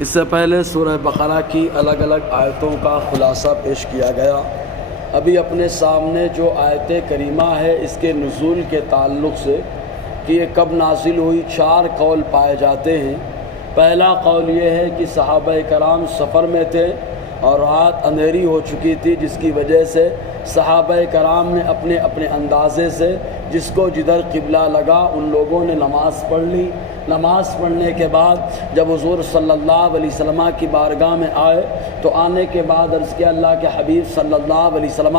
اس سے پہلے سورہ بقرہ کی الگ الگ آیتوں کا خلاصہ پیش کیا گیا۔ ابھی اپنے سامنے جو آیت کریمہ ہے اس کے نزول کے تعلق سے کہ یہ کب نازل ہوئی، 4 قول پائے جاتے ہیں۔ پہلا قول یہ ہے کہ صحابہ کرام سفر میں تھے اور رات اندھیری ہو چکی تھی، جس کی وجہ سے صحابہ کرام نے اپنے اپنے اندازے سے جس کو جدھر قبلہ لگا ان لوگوں نے نماز پڑھ لی۔ نماز پڑھنے کے بعد جب حضور صلی اللہ علیہ وسلم کی بارگاہ میں آئے تو آنے کے بعد عرض کیا، اللہ کے حبیب صلی اللہ علیہ وسلم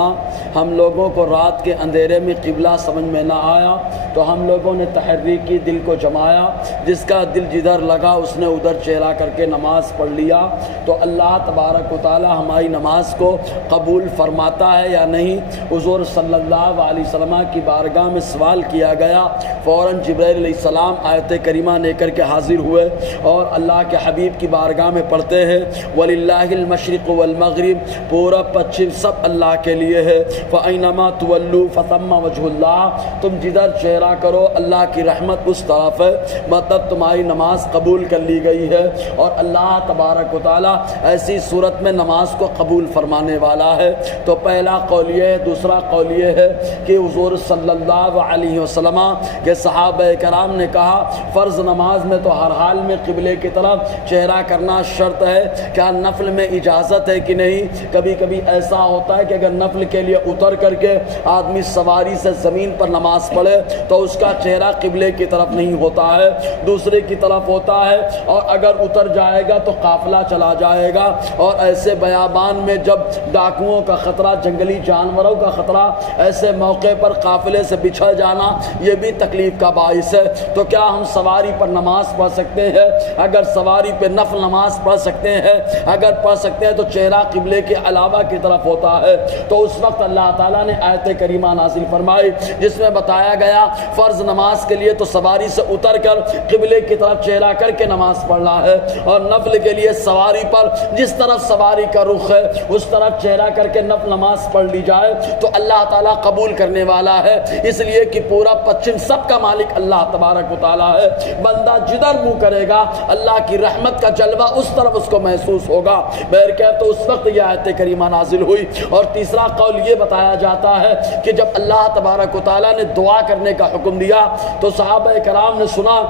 ہم لوگوں کو رات کے اندھیرے میں قبلہ سمجھ میں نہ آیا، تو ہم لوگوں نے تحریک کی، دل کو جمایا، جس کا دل جدھر لگا اس نے ادھر چہرہ کر کے نماز پڑھ لیا۔ تو اللہ تبارک و تعالی ہماری نماز کو قبول فرماتا ہے یا نہیں؟ حضور صلی اللہ علیہ وسلم کی بارگاہ میں سوال کیا گیا، فوراً جبرائیل علیہ السلام آیت کریمہ لے کر کے حاضر ہوئے اور اللہ کے حبیب کی بارگاہ میں پڑھتے ہیں، وَلِلَّهِ الْمَشْرِقُ وَالْمَغْرِبُ، پورا پچھم سب اللہ کے لیے ہے، فَأَيْنَمَا تُوَلُّوا فَثَمَّ وَجْهُ اللَّهِ، تم جدھر چہرہ کرو اللہ کی رحمت اس طرف ہے، مطلب تمہاری نماز قبول کر لی گئی ہے۔ اور اللہ تبارک و تعالی ایسی صورت میں نماز کو قبول فرمانے والا ہے۔ تو پہلا قول یہ ہے۔ دوسرا قول یہ ہے کہ حضور صلی اللہ علیہ وسلم کے صحابہ کرام نے کہا فرض نماز میں تو ہر حال میں قبلے کی طرف چہرہ کرنا شرط ہے، کیا نفل میں اجازت ہے کہ نہیں؟ کبھی کبھی ایسا ہوتا ہے کہ اگر نفل کے لیے اتر کر کے آدمی سواری سے زمین پر نماز پڑھے تو اس کا چہرہ قبلے کی طرف نہیں ہوتا ہے، دوسرے کی طرف ہوتا ہے، اور اگر اتر جائے گا تو قافلہ چلا جائے گا، اور ایسے بیابان میں جب ڈاکوؤں کا خطرہ، جنگلی جانوروں کا خطرہ، ایسے موقع پر قافلے سے بچھڑ جانا یہ بھی تکلیف کا باعث ہے۔ تو کیا ہم سواری پر نماز پڑھ سکتے ہیں؟ اگر سواری پہ نفل نماز پڑھ سکتے ہیں، اگر پڑھ سکتے ہیں تو چہرہ قبلے کے علاوہ کی طرف ہوتا ہے۔ تو اس وقت اللہ تعالیٰ نے آیت کریمہ نازل فرمائی جس میں بتایا گیا فرض نماز کے لیے تو سواری سے اتر کر قبلے کی طرف چہرہ کر کے نماز پڑھنا ہے، اور نفل کے لیے سواری پر جس طرف سواری کا رخ ہے اس طرف چہرہ کر کے نفل نماز پڑھ لی جائے تو اللہ تعالیٰ قبول کرنے والا ہے، اس لیے کہ پورا پچھم سب کا مالک اللہ تبارک و تعالیٰ ہے۔ بندہ جدھر منہ کرے گا اللہ کی رحمت کا جلوہ اس طرف اس کو محسوس ہوگا۔ بہرکیف تو اس وقت یہ آیت کریمہ نازل ہوئی۔ اور تیسرا قول یہ بتایا جاتا ہے کہ جب اللہ تبارک و تعالیٰ نے دعا کرنے کا حکم دیا تو صحابہ کرام نے سنا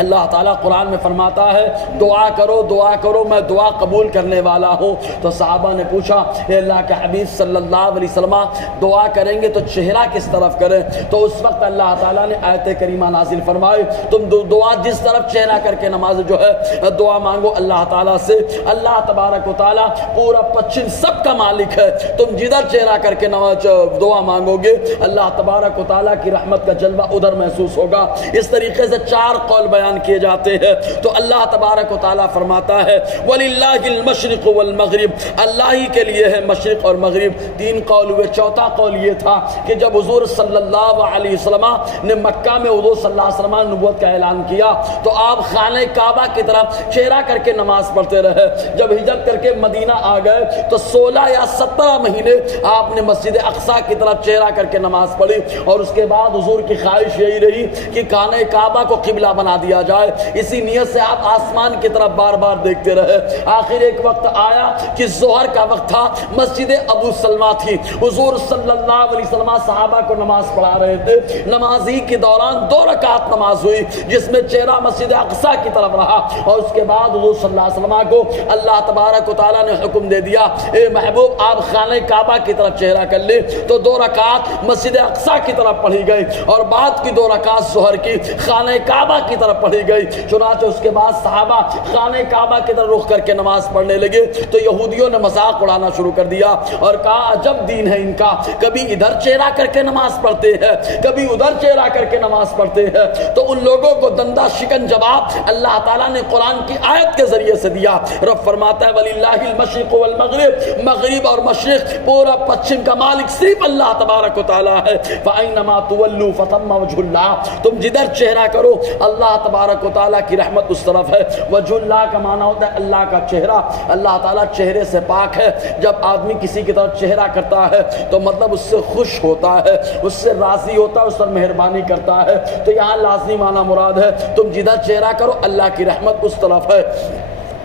اللہ تعالیٰ قرآن میں فرماتا ہے دعا کرو دعا کرو میں دعا قبول کرنے والا ہوں۔ تو صحابہ نے پوچھا اے اللہ کے حبیب صلی اللہ علیہ وسلم دعا کریں گے تو چہرہ کس طرف کریں؟ تو اس وقت اللہ تعالیٰ نے آیت کریمہ نازل فرمائی تم دعا جس طرف چہرہ کر کے نماز جو ہے دعا مانگو اللہ تعالیٰ سے، اللہ تبارک و تعالیٰ پورا پچھم سب کا مالک ہے، تم جدھر چہرہ کر کے نماز دعا مانگو گے اللہ تبارک و تعالیٰ کی رحمت کا جلوہ ادھر محسوس ہوگا۔ اس طریقے سے 4 قول بیان کیے جاتے ہیں۔ تو اللہ تبارک و تعالیٰ فرماتا ہے وَلِلَّهِ الْمَشْرِقُ وَالْمَغْرِبُ، اللہ ہی کے لیے ہے مشرق اور مغرب۔ 3 قول ہوئے۔ چوتھا قول یہ تھا کہ جب حضور صلی اللہ علیہ وسلم نے مکہ میں حضور صلی اللہ علیہ وسلم نے نبوت کا اعلان کیا تو آپ خانہ کعبہ کی طرف چہرہ کر کے نماز پڑھتے رہے۔ جب ہجرت کر کے مدینہ آ گئے تو 16 یا 17 مہینے آپ نے مسجد اقصیٰ کی طرف چہرہ کر کے نماز پڑھی، اور اس کے بعد حضور کی خواہش یہی رہی کہ خانہ کعبہ کو قبلہ بنا دیا جائے۔ اسی نیت سے آپ آسمان کی طرف بار بار دیکھتے رہے۔ آخر ایک وقت آیا کہ ظہر کا وقت تھا، مسجد ابو سلمہ تھی، حضور صلی اللہ علیہ وسلم صحابہ کو نماز پڑھا رہے تھے۔ نماز ہی کے دوران 2 رکعت نماز ہوئی جس میں چہرہ مسجد اقصیٰ کی طرف رہا، اور اس کے بعد حضور صلی اللہ علیہ وسلم کو اللہ تبارک و تعالیٰ نے حکم دے دیا اے محبوب آپ خانہ کعبہ کی طرف چہرہ کر لیں۔ تو 2 رکعت مسجد اقصیٰ کی طرف پڑھی گئی اور بعد کی 2 رکعت ظہر کی خانہ کعبہ کی طرف پڑھی گئی۔ چنانچہ اس کے بعد صحابہ خانہ کعبہ کی طرف رخ کر کے نماز پڑھنے لگے تو یہودیوں نے مذاق اڑانا شروع کر دیا اور کہا عجب دین ہے ان کا، کبھی ادھر چہرہ کر کے نماز پڑھتے ہیں کبھی ادھر چہرہ کر کے نماز پڑھتے ہیں۔ تو ان لوگوں کو دندہ شکن جواب اللہ تعالیٰ نے قرآن کی آیت کے ذریعے سے دیا۔ رب فرماتا ہے وَلِلَّهِ الْمَشْرِقُ وَالْمَغْرِبُ، مغرب اور مشرق پورا پچھم کا مالک صرف اللہ تبارک و تعالیٰ ہے۔ فَأَيْنَمَا تُوَلُّوا فَثَمَّ وَجْهُ اللَّهِ، تم جدھر چہرہ کرو اللہ تبارک و تعالیٰ کی رحمت اس طرف ہے۔ وجہ اللہ کا معنی ہوتا ہے اللہ کا چہرہ، اللہ تعالیٰ چہرے سے پاک ہے۔ جب آدمی کسی کی طرف چہرہ کرتا ہے تو مطلب اس سے خوش ہوتا ہے، اس سے راضی ہوتا ہے، اس پر مہربانی کرتا ہے۔ تو یہاں لازمی معنی مراد ہے تم جدھر چہرہ کرو اللہ کی رحمت اس طرف ہے۔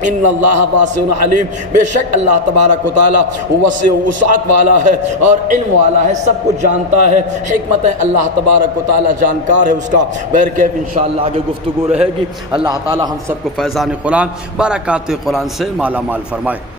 ان اللہ واسع علیم، بے شک اللہ تبارک و تعالیٰ وسع وسعت والا ہے اور علم والا ہے، سب کچھ جانتا ہے، حکمت اللہ تبارک و تعالیٰ جانکار ہے اس کا۔ بہرکیف انشاءاللہ آگے گفتگو رہے گی۔ اللہ تعالیٰ ہم سب کو فیضان قرآن، برکات قرآن سے مالا مال فرمائے۔